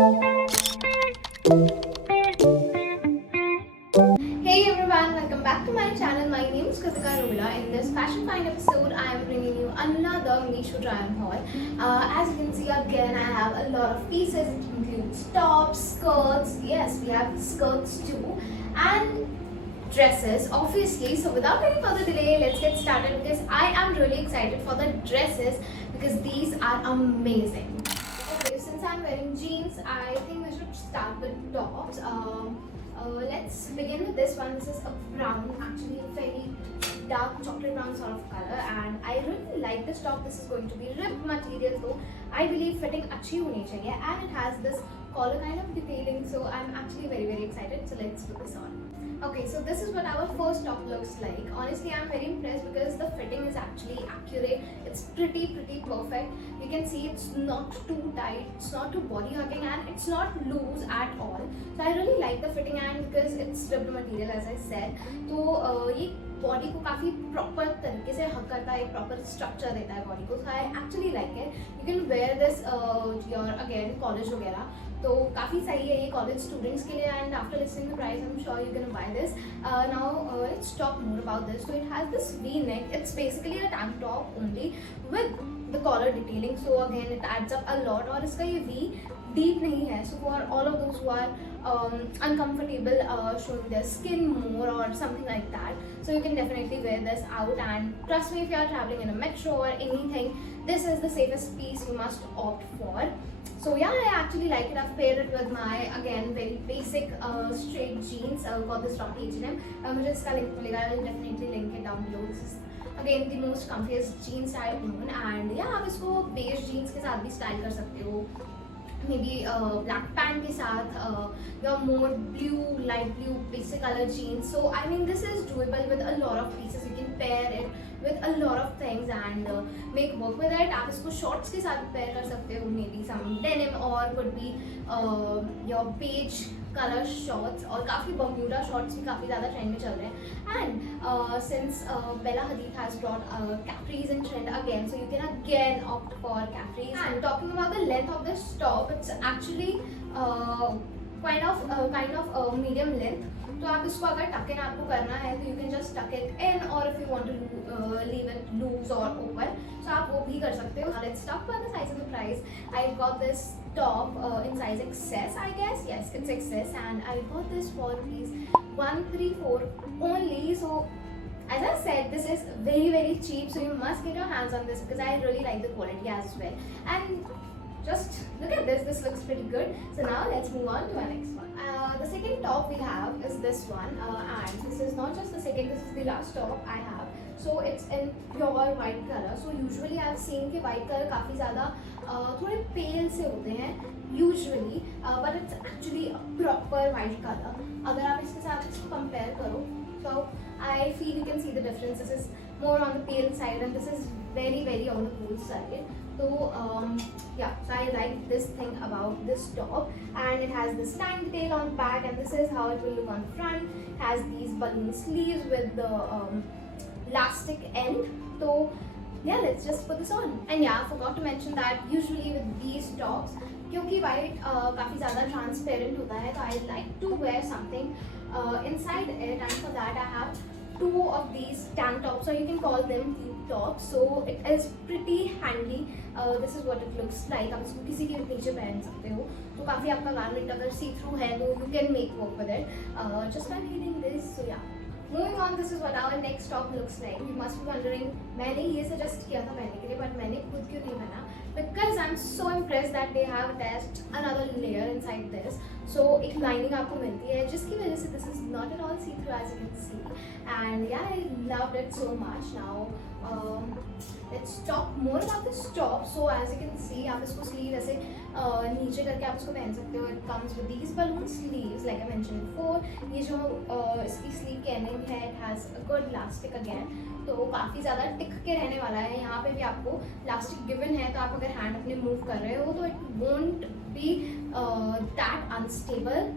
Hey everyone, welcome back to my channel. My name is Kritika Rola. In this Fashion Find episode, I am bringing you another Misho try on haul. As you can see again, I have a lot of pieces. It includes tops, skirts. Yes, we have skirts too, and dresses obviously. So without any further delay, let's get started because I am really excited for the dresses because these are amazing. Okay, since I'm wearing jeans, I think we should start with tops. Let's begin with this one. This is a brown, actually a very dark chocolate brown sort of color, and I really like this top. This is going to be ribbed material, so I believe fitting अच्छी होनी चाहिए, and it has this collar kind of detailing. So I'm actually very excited. So let's put this on. Okay, so this is what our first top looks like. Honestly, I'm very impressed because the fitting is actually accurate. It's pretty perfect. You can see it's not too tight, it's not too body hugging, and it's not loose at all. So I really like the fitting, and because it's ribbed material as I said, तो ये body को काफ़ी proper तरीके से हक करता है, एक प्रॉपर स्ट्रक्चर देता है बॉडी को. So I actually like it. You can wear this your again college वगैरह, तो काफ़ी सही है ये कॉलेज स्टूडेंट्स के लिए. And after listening the price I am sure you can buy this. Now let's talk more about this. So it has this V neck. It's basically a tank top only with the collar detailing. So again it adds up a lot. और इसका ये V deep नहीं है. So for all of those who are uncomfortable showing their skin more or something like that, so you can definitely wear this out. And trust me, if you are traveling in a metro or anything, this is the safest piece you must opt for. So yeah, I actually like it. I've paired it with my again very basic straight jeans. Got this from H&M. मुझे इसका link मिलेगा. I will definitely link it down below. This is again the most comfiest jeans I've known. And yeah, आप इसको beige jeans के साथ भी style कर सकते हो. Maybe black pant के साथ your more blue, light blue, basic color jeans. So I mean this is doable with a lot of pieces. You can pair it with a lot of things and make work with it. आप इसको shorts के साथ pair कर सकते हो. Maybe some denim or could be your beige color shorts. और काफ़ी Bermuda shorts भी काफ़ी ज़्यादा trend में चल रहे हैं. And since Bella Hadid has brought capris in trend again, so you can again opt for capris. And talking about the length of this top, it's actually kind of medium length. तो आप इसको अगर टक इन आपको करना है तो you can just tuck it in, और if you want to leave it loose और ओपन, सो आप वो भी कर सकते हो. Let's talk about the size and the price. I got this top in size XS, I guess. Yes, it's XS, and I got this for ₹134 only. So as I said, this is very cheap, so you must get your hands on this because I really like the quality as well. And just look at this. This looks pretty good. So now let's move on to our next one. The second top we have is this one, and this is not just the second, this is the last top I have. So it's in pure white color. So usually I've seen कि white color काफ़ी ज़्यादा थोड़े pale से होते हैं usually, but it's actually a proper white color. अगर आप इसके साथ इसको compare करो, so I feel you can see the difference. This is more on the pale side and this is very on the cool side. So yeah, so I like this thing about this top, and it has this tang detail on the back, and this is how it will look on the front. It has these balloon sleeves with the elastic end. So yeah, let's just put this on. And yeah, I forgot to mention that usually with these tops, क्योंकि white काफ़ी ज़्यादा transparent होता है, तो I like to wear something inside it, and for that I have two of these tank tops, or you can call them tube tops. So it is pretty handy. This is what it looks like. आप इसको किसी के नीचे पहन सकते हो, तो काफ़ी आपका garment अगर see through है तो you can make work with it just by wearing this. So yeah, moving on, this is what our next top looks like. You must be wondering, मैंने ये suggest किया था पहनने के लिए, but मैंने खुद क्यों नहीं पहना? Because I'm so impressed that they have attached another layer inside this. So एक lining आपको मिलती है जिसकी वजह से this is not at all see through, as you can see. And yeah, I loved it so much. Now let's talk more about this top. So as you can see, आप इसको sleeve ऐसे नीचे करके आप इसको पहन सकते हो. It comes with these balloon sleeves like I mentioned before. ये जो इसकी sleeve की ending है, it has a good elastic again. तो काफ़ी ज़्यादा टिक के रहने वाला है. यहाँ पे भी आपको इलास्टिक गिवन है, तो आप अगर हैंड अपने मूव कर रहे हो तो it won't be that unstable.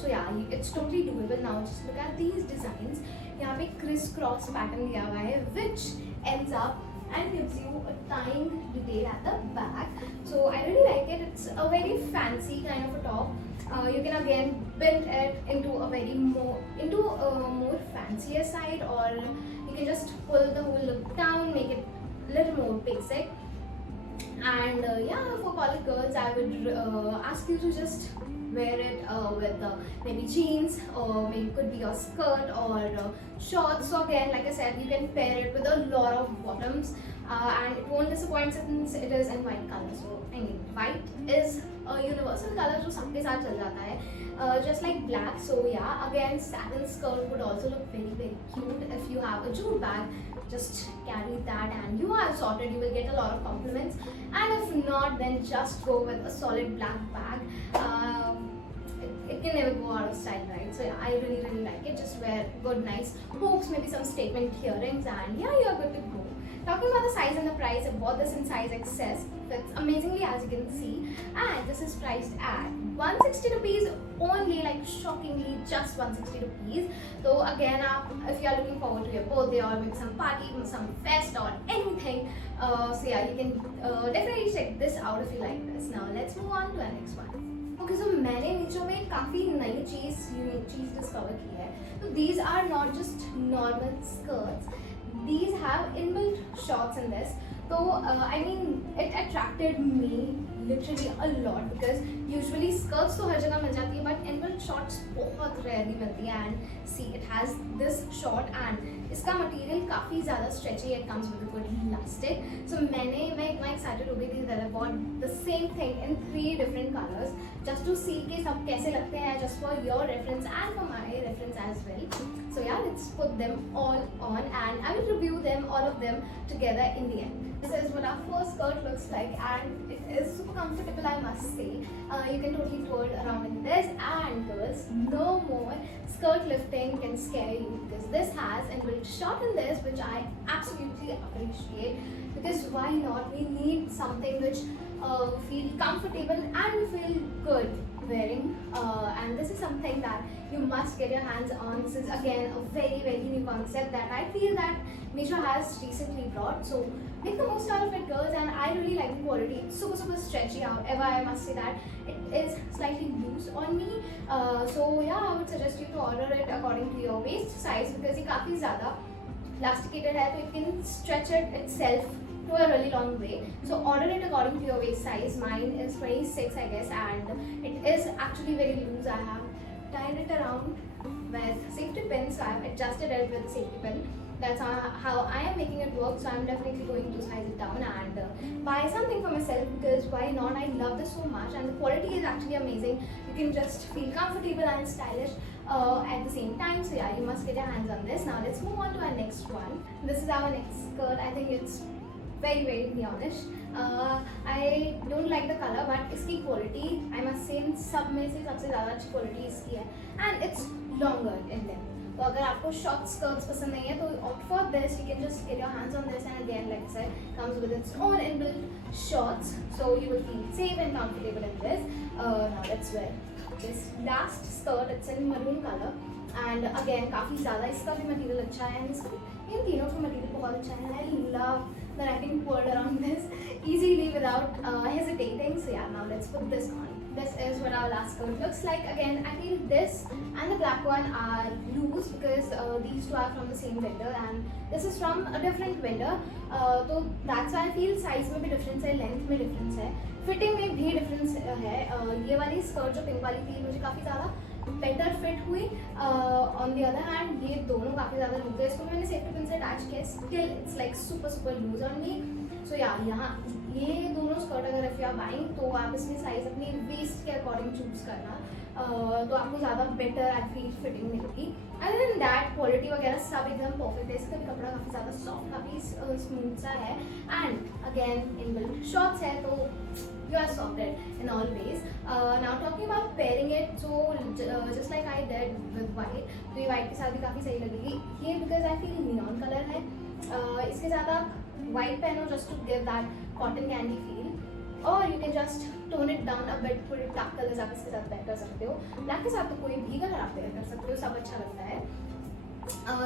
So yeah, it's totally doable. Now just look at these designs. यहाँ पे क्रिस क्रॉस पैटर्न दिया हुआ है विच ends up and gives you a tying detail at the back. So I really like it. It's a very fancy kind of a You can again build it into a more fancier side, or you can just pull the whole look down, make it a little more basic. And yeah, for college girls, I would ask you to just wear it with maybe jeans, or maybe could be a skirt or shorts. So again, like I said, you can pair it with a lot of bottoms, and it won't disappoint since it is in white color. So I mean, white is a universal color जो सबके साथ चल जाता है, just like black. So yeah, again, satin skirt would also look very cute. If you have a jute bag, just carry that and you are sorted. You will get a lot of compliments. And if not, then just go with a solid black bag. It can never go out of style, right? So yeah, I really like it. Just wear good nice hoops, maybe some statement earrings, and yeah, you're good to go. Talking about the size and the price, I bought this in size XS. Fits amazingly, as you can see, and this is priced at 160 rupees only, like shockingly just 160 rupees. So again, if you are looking forward to your birthday or maybe some party, some fest or anything, so yeah, you can definitely check this out if you like this. Now let's move on to our next one. Okay, so मैंने मीशो में काफ़ी नई unique चीज़ discover की है. So these are not just normal skirts. These have inbuilt shorts in this. So I mean, it attracted me literally a lot because usually skirts तो हर जगह मिल जाती है, but inbuilt shorts बहुत rarely मिलती है. And see, it has this short and इसका material काफ़ी ज़्यादा stretchy. It comes with good elastic. So मैं इतना एक्साइटेड हो गई थी that I bought the same thing in 3 different colours just to see कि सब कैसे लगते हैं, just for your reference and for my reference as well. So yeah, let's put them all on and I will review them, all of them together in the end. This is what our first skirt looks like and it is super comfortable, I must say. You can totally twirl around in this, and girls, no more skirt lifting can scare you because this has inbuilt short in this, which I absolutely appreciate, because why not? We need something which feel comfortable and feel good wearing, and this is something that you must get your hands on. This is again a very new concept that I feel that Meesho has recently brought. So make the most out of it, girls, and I really like the quality. It's super stretchy. However, I must say that it is slightly loose on me. So yeah, I would suggest you to order it according to your waist size because ये काफ़ी ज़्यादा elasticated है, so it can stretch it itself to a really long way. So order it according to your waist size. Mine is 26, I guess, and it is actually very loose. I have tied it around with safety pins, so I have adjusted it with safety pin. That's how I am making it work. So I'm definitely going to size it down and buy something for myself because why not? I love this so much and the quality is actually amazing. You can just feel comfortable and stylish at the same time. So yeah, you must get your hands on this. Now let's move on to our next one. This is our next skirt. I think it's very neonish. I don't like the color, but इसकी quality I must say इन सब में से सबसे ज़्यादा अच्छी quality इसकी है, and it's longer in length. तो अगर आपको short skirts पसंद नहीं है तो opt for this. You can just get your hands on this, and again, like I said, comes with its own inbuilt shorts, so you will feel safe and comfortable in this. Now let's wear this last skirt. It's in maroon color, and again काफ़ी ज़्यादा इसका भी material अच्छा है, इन तीनों का material बहुत अच्छा है. I love that I can twirl around this easily without hesitating. So yeah, now let's put this on. This is what our last skirt looks like. Again, I feel this and the black one are loose because these two are from the same vendor and this is from a different vendor. So that's why I feel size में भी difference है, length में difference है, fitting में भी difference है. ये वाली skirt जो pink वाली थी मुझे काफ़ी ज़्यादा बेटर फिट हुई. ऑन द अदर हैंड ये दोनों काफ़ी ज़्यादा लूज है. इसको मैंने सेफ्टी पिन से अटैच किया, still it's like super loose on me. So yeah यहाँ ये दोनों स्कर्ट अगर इफ यू आर बाइंग तो आप इसमें साइज अपनी वेस्ट के अकॉर्डिंग चूज करना, तो आपको ज़्यादा बेटर आई फील फिटिंग मिलेगी. अदर देन दैट क्वालिटी वगैरह सब एकदम परफेक्ट है. इसका भी कपड़ा काफ़ी ज़्यादा सॉफ्ट, काफ़ी स्मूथ सा है, एंड अगेन इनबिल्ट शॉर्ट्स है, तो you are sorted in all ways. Now talking about pairing it, so just like I did with white, तो ये white के साथ भी काफ़ी सही लगेगी. ये because I feel neon color है, इसके साथ आप white पहनो just to give that cotton candy feel, or you can just tone it down a bit, थोड़े dark colors आप इसके साथ pair कर सकते हो. black के साथ तो कोई भी कलर आप pair कर सकते हो, सब अच्छा लगता है.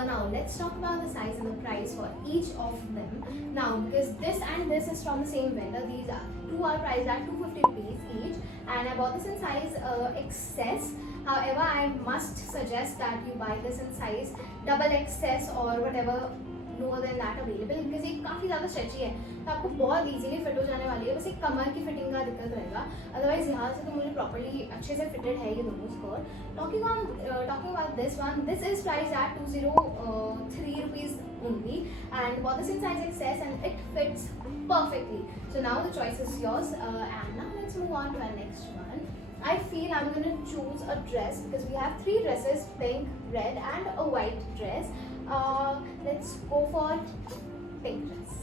Now let's talk about the size and the price for each of them. Now because this and this is from the same vendor, these two are priced at 250 rupees each, and I bought this in size XS. However, I must suggest that you buy this in size double XS or whatever lower than that available, because ये काफ़ी ज़्यादा stretchy है तो आपको बहुत easily fit हो जाने वाली है. बस एक कमर की फिटिंग का दिक्कत रहेगा, अदरवाइज यहाँ से तो मुझे प्रॉपर्ली अच्छे से फिटेड है ये दोनों skirt. Talking about this one, this is price at 203 rupees only, and bought this in size XS and it fits perfectly. So now the choice is yours, and now let's move on to our next one. I feel I'm going to choose a dress because we have 3 dresses, pink, red and a white dress. Let's go for pink dress.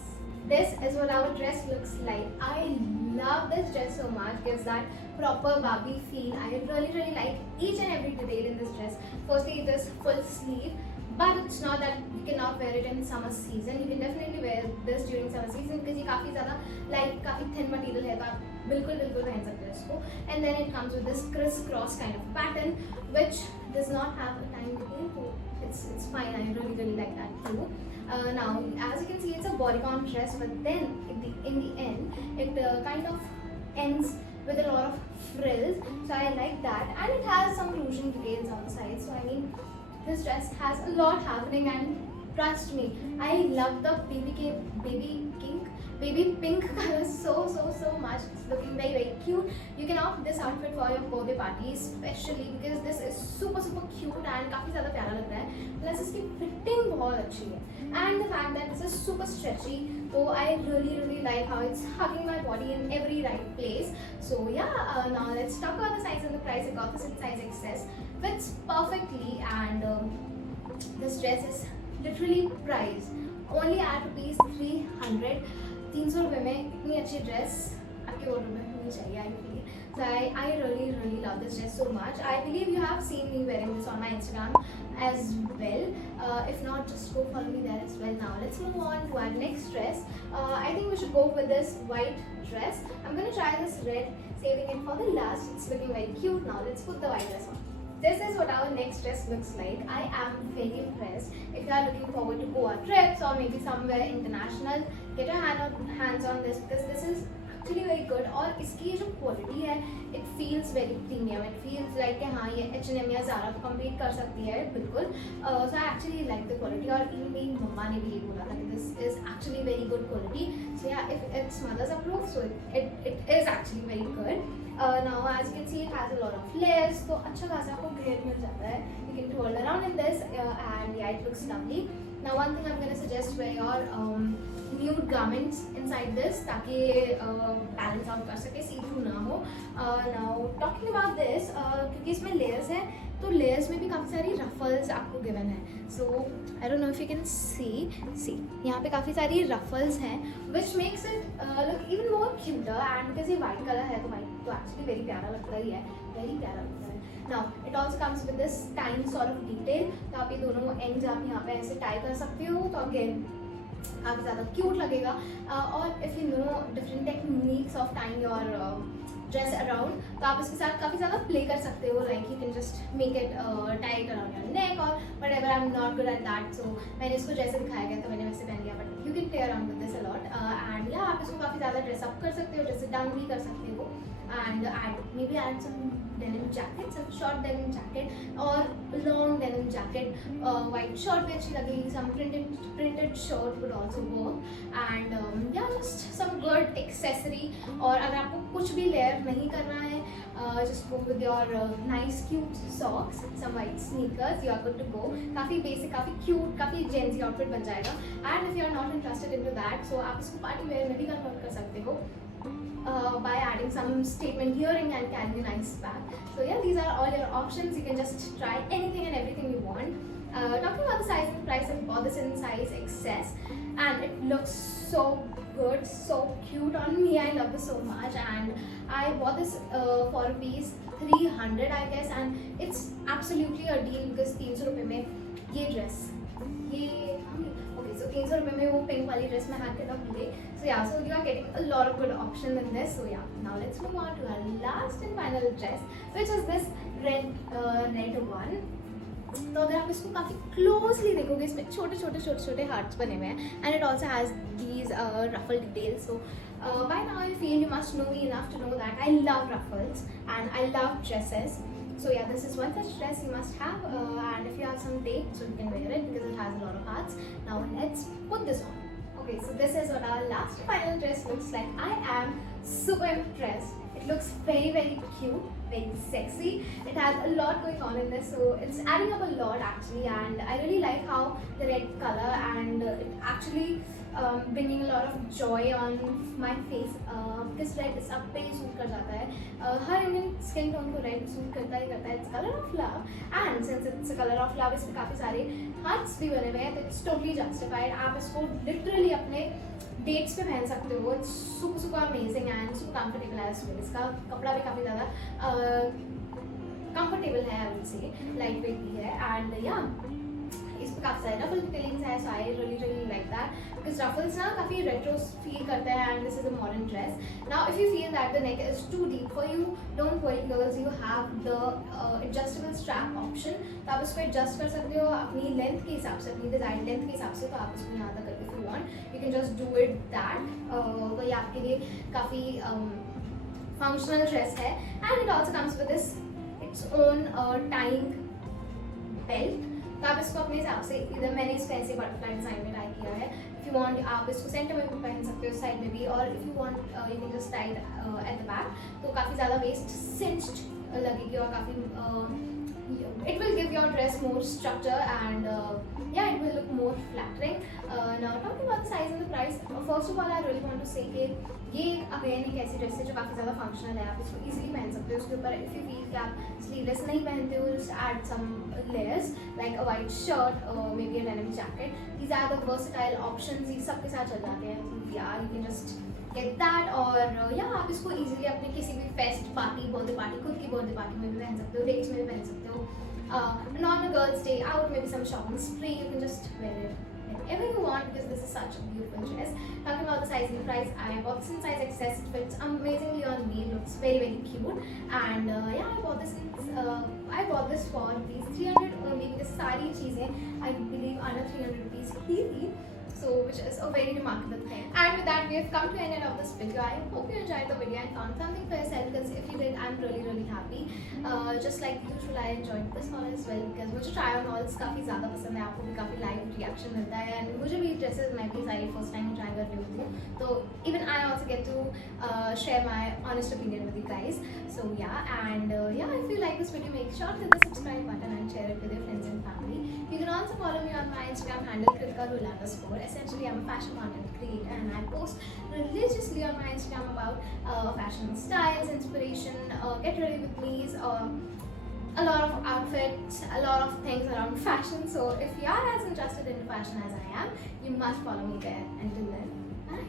This is what our dress looks like. I love this dress so much, gives that proper Barbie feel. I really like each and every detail in this dress. Firstly, it is full sleeve, but it's not that you cannot wear it in summer season. You can definitely wear this during summer season because ये काफ़ी ज़्यादा like काफ़ी thin material है, तो आप बिल्कुल पहन सकते हैं इसको. And then it comes with this criss-cross kind of pattern which does not have a time between, so it's fine. I really like that too. Now, as you can see, it's a bodycon dress, but then in the end it kind of ends with a lot of frills, so I like that, and it has some Russian details on the side. So I mean, this dress has a lot happening, and trust me, I love the baby pink color so much. It's looking very cute. You can opt this outfit for your birthday party especially because this is super cute and काफ़ी ज़्यादा प्यारा लग रहा है. Plus इसकी fitting बहुत अच्छी है, and the fact that this is super stretchy, so I really like how it's hugging my body in every right place. So yeah, now let's talk about the size and the price. I got this in size XS, fits perfectly, and this dress is literally priced only at ₹300. 300 रुपये में इतनी अच्छी dress आपके order में होनी चाहिए, I feel. So I really love this dress so much. I believe you have seen me wearing this on my Instagram as well. If not, just go follow me there as well. Now let's move on to our next dress. I think we should go with this white dress. I'm going to try this red, saving it for the last. It's looking very cute. Now let's put the white dress on. This is what our next dress looks like. I am very impressed. If you are looking forward to Goa trips or maybe somewhere international, get your hands on this because this is actually very good. और इसकी जो quality है, it feels very premium. It feels like कि हाँ ये H&M या Zara को compete कर सकती है बिल्कुल. So I actually like the quality, और even मेरी मम्मा ने भी ये बोला था कि this is actually very good quality. So yeah, if it's mother's approved, so it is actually very good. Now as you can see, it has a lot of layers, तो अच्छा खासा आपको घेर मिल जाता है. You can twirl around in this, and yeah, it looks lovely. Now one thing I'm going to suggest, wear your nude garments inside this ताकि balance out कर सके, see through ना हो. Now talking about this, क्योंकि इसमें layers है, तो layers में भी काफ़ी सारी ruffles आपको given है. So I don't know if you can see यहाँ पे काफ़ी सारी ruffles हैं, which makes it look even more cuter. And because ये white color है, तो white तो actually very प्यारा लगता ही है, very प्यारा लगता है. Now it also comes with this tying sort of detail, तो आप ये दोनों ends आप यहाँ पे ऐसे tie कर सकते हो, तो again काफ़ी ज़्यादा क्यूट लगेगा. और if you know different techniques of tying your dress around, तो आप इसके साथ काफ़ी ज़्यादा प्ले कर सकते हो. Like you can just make it tight around your neck और whatever. I am not good at that, so मैंने इसको जैसे दिखाया गया तो मैंने वैसे पहन लिया. But you can play around with this a lot, and या आप इसको काफ़ी ज़्यादा ड्रेस अप कर सकते हो, ड्रेस डाउन भी कर सकते हो. And maybe add some denim jacket, some short denim jacket or long denim jacket. White shirt भी अच्छी लगेगी, some printed shirt would also work. And yeah, just some good accessory. और अगर आपको कुछ भी layer नहीं करना है, just go with your nice cute socks, some white sneakers, you are good to go. काफ़ी basic, काफ़ी cute, काफ़ी Gen Z outfit बन जाएगा. And if you are not interested into that, so आप इसको party wear में भी convert कर सकते हो. By adding some statement earring and carrying a nice bag. So yeah, these are all your options. You can just try anything and everything you want. Talking about the size and price, I bought this in size XS, and it looks so good, so cute on me. I love this so much, and I bought this for ₹300 I guess, and it's absolutely a deal because 300 रुपये में ये dress, ये okay, so 300 रुपये में वो pink वाली dress मैं हाथ के तक भूल गई. So yeah, so you are getting a lot of good options in this. So yeah, now let's move on to our last and final dress, which is this red one. तो अगर आप इसको काफ़ी क्लोजली देखोगे इसमें छोटे छोटे छोटे छोटे हार्ट्स बने हुए हैं and it also has these ruffle details. So by now I feel you must know me enough to know that I love ruffles and I love dresses. So yeah, this is one such dress you must have, and if you have some date, so you can wear it because it has a lot of hearts. Now let's put this on. Okay, so this is what our last final dress looks like. I am super impressed. It looks very very cute, very sexy. It has a lot going on in this, so it's adding up a lot actually, and I really like how the red color and it actually bringing a lot of joy on my face, because red सब पे ही suit कर जाता है. हर Indian skin tone को red suit करता ही करता है. Its colour of love and since its colour of love इसमें काफ़ी सारे हार्ट्स भी बने हुए हैं, तो इट्स टोटली जस्टिफाइड. आप इसको लिटरली अपने डेट्स पे पहन सकते हो. It's super super amazing and super comfortable है. इसका कपड़ा भी काफ़ी ज़्यादा कंफर्टेबल है, I would say light weight भी है. एंड या इसमें काफ़ी सारे रफल डिटेलिंग्स है, so I really like that because ruffles ना काफ़ी रेट्रो फील करते हैं and this is a modern dress. Now if you feel that the neck is too deep for you, don't worry girls, you have the adjustable strap option. तो आप इसको adjust कर सकते हो अपनी लेंथ के हिसाब से, अपनी डिज़ाइन लेंथ के हिसाब से. तो आप इसको यहाँ तक if you want you can just do it that. तो ये आपके लिए काफ़ी फंक्शनल ड्रेस है and it also comes with this its own tying belt. तो आप इसको अपने हिसाब से, इधर मैंने इसको ऐसे बटरफ्लाई डिज़ाइन में ट्राई किया है. इफ़ यू वांट आप इसको सेंटर में भी पहन सकते हो, साइड में भी, और if you want you can just tie at the back. तो काफ़ी ज़्यादा वेस्ट सिंच्ड लगेगी और काफ़ी it will give your dress more structure and yeah, it will look more flattering. Now talking about the size and the price, first of all I really want to say कि ये again एक ऐसी dress है जो काफ़ी ज़्यादा functional है. आप इसको इजीली पहन सकते हो. उसके ऊपर इफ़ यू फील कि आप स्लीवलेस नहीं पहनते हो, just add some layers like a white shirt, maybe a denim jacket. These are the versatile options, ये सबके साथ चल जाते हैं. या you can just get that. और या आप इसको इजीली अपने किसी भी फेस्ट पार्टी, बर्थडे पार्टी, खुद की बर्थडे पार्टी में भी पहन सकते हो, डेट्स में भी पहन सकते हो. And on a girl's day out, maybe some shopping spree, you can just wear it whenever you want because this is such a beautiful dress. Talking about the size and the price, I bought this in size XS. It fits amazingly on me. It looks very very cute. And yeah, I bought this for these 300 only because सारी चीज़ें I believe under 300 rupees ही थी. So which is a very remarkable thing. And with that we have come to the end of this video. I hope you enjoyed the video and found something for yourself, because if you did I'm really really happy. Just like usual I enjoyed this haul as well because मुझे try on hauls काफ़ी ज़्यादा पसंद है. आपको भी काफ़ी live reaction मिलता है and मुझे भी ड्रेसेस मैं भी सारी फर्स्ट टाइम ट्राई कर रही हूँ, तो even I also get to share my honest opinion with you guys. So yeah, and yeah, if you like this video make sure to hit the subscribe button and share it with your friends and family. You can also follow me on my Instagram handle kritika_. Essentially I'm a fashion content creator and I post religiously on my Instagram about fashion styles, inspiration, get ready with me's, a lot of outfits, a lot of things around fashion. So if you are as interested in fashion as I am, you must follow me there. Until then, bye.